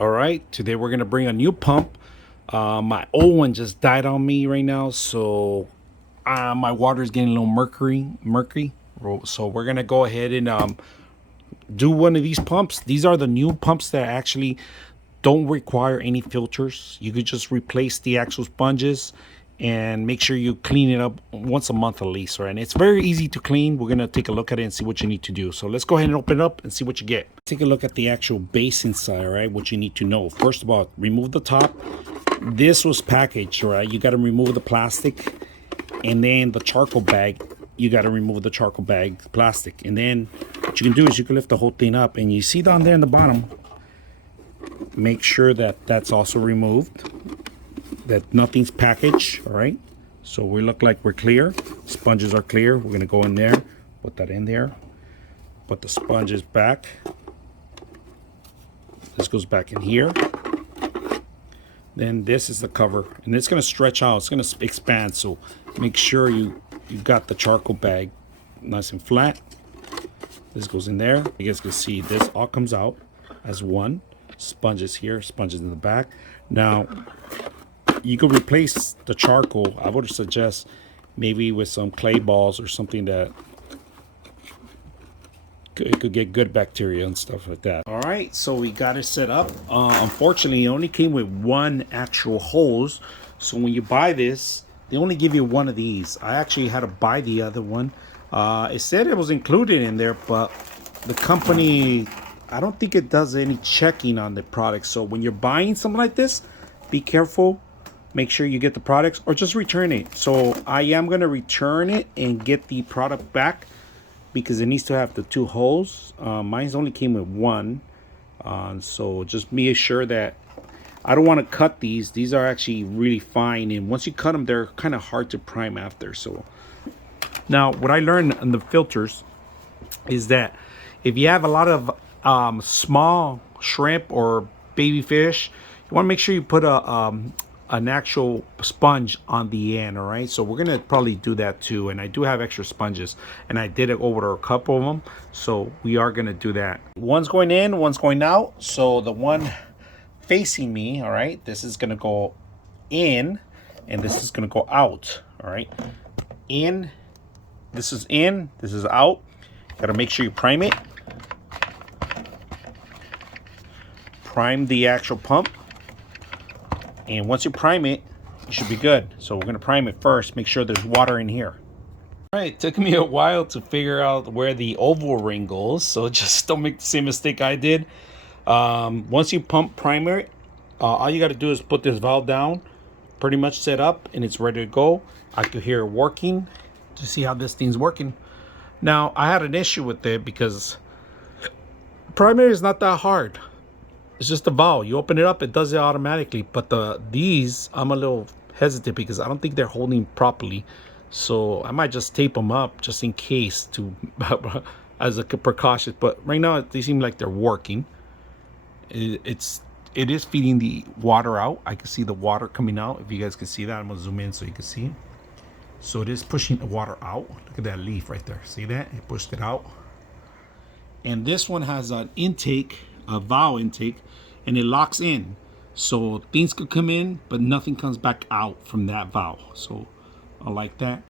All right, today we're gonna bring a new pump. My old one just died on me right now, so my water is getting a little mercury. So we're gonna go ahead and do one of these pumps. These are the new pumps that actually don't require any filters. You could just replace the actual sponges and make sure you clean it up once a month at least, right? And it's very easy to clean. We're gonna take a look at it and see what you need to do. So let's go ahead and open it up and see what you get. Take a look at the actual base inside, right? What you need to know. First of all, remove the top. This was packaged, right? You gotta remove the plastic, and then the charcoal bag. You gotta remove the charcoal bag plastic. And then what you can do is you can lift the whole thing up, and you see down there in the bottom, make sure that that's also removed, that nothing's packaged. All right, so we look like we're clear. Sponges are clear. We're gonna go in there, put that in there, put the sponges back. This goes back in here. Then this is the cover, and it's gonna stretch out, it's gonna expand, so make sure you got the charcoal bag nice and flat. This goes in there. You guys can see this all comes out as one. Sponges here, sponges in the back. Now you could replace the charcoal. I would suggest maybe with some clay balls or something that it could get good bacteria and stuff like that. All right, so we got it set up. Unfortunately, it only came with one actual hose. So when you buy this, they only give you one of these. I actually had to buy the other one. It said it was included in there, but the company, I don't think it does any checking on the product. So when you're buying something like this, be careful. Make sure you get the products or just return it. So I am going to return it and get the product back because it needs to have the two holes. Mine's only came with one. So just be sure that I don't want to cut these. These are actually really fine. And once you cut them, they're kind of hard to prime after. So now what I learned in the filters is that if you have a lot of small shrimp or baby fish, you want to make sure you put an actual sponge on the end. All right, so we're gonna probably do that too, and I do have extra sponges, and I did it over a couple of them, so we are gonna do that. One's going in, one's going out. So the one facing me, all right, this is gonna go in and this is gonna go out. All right, in, this is in, this is out. Got to make sure you prime it. Prime the actual pump. And once you prime it, you should be good. So we're going to prime it first. Make sure there's water in here. All right, it took me a while to figure out where the oval ring goes. So just don't make the same mistake I did. Once you pump primer it, all you got to do is put this valve down. Pretty much set up and it's ready to go. I could hear it working to see how this thing's working. Now, I had an issue with it because primary is not that hard. It's just a valve. You open it up, it does it automatically. But these, I'm a little hesitant because I don't think they're holding properly. So I might just tape them up just in case to as a precaution. But right now, they seem like they're working. It is feeding the water out. I can see the water coming out. If you guys can see that, I'm gonna zoom in so you can see. So it is pushing the water out. Look at that leaf right there. See that? It pushed it out. And this one has an intake, a valve intake, and it locks in. So things could come in, but nothing comes back out from that valve. So I like that.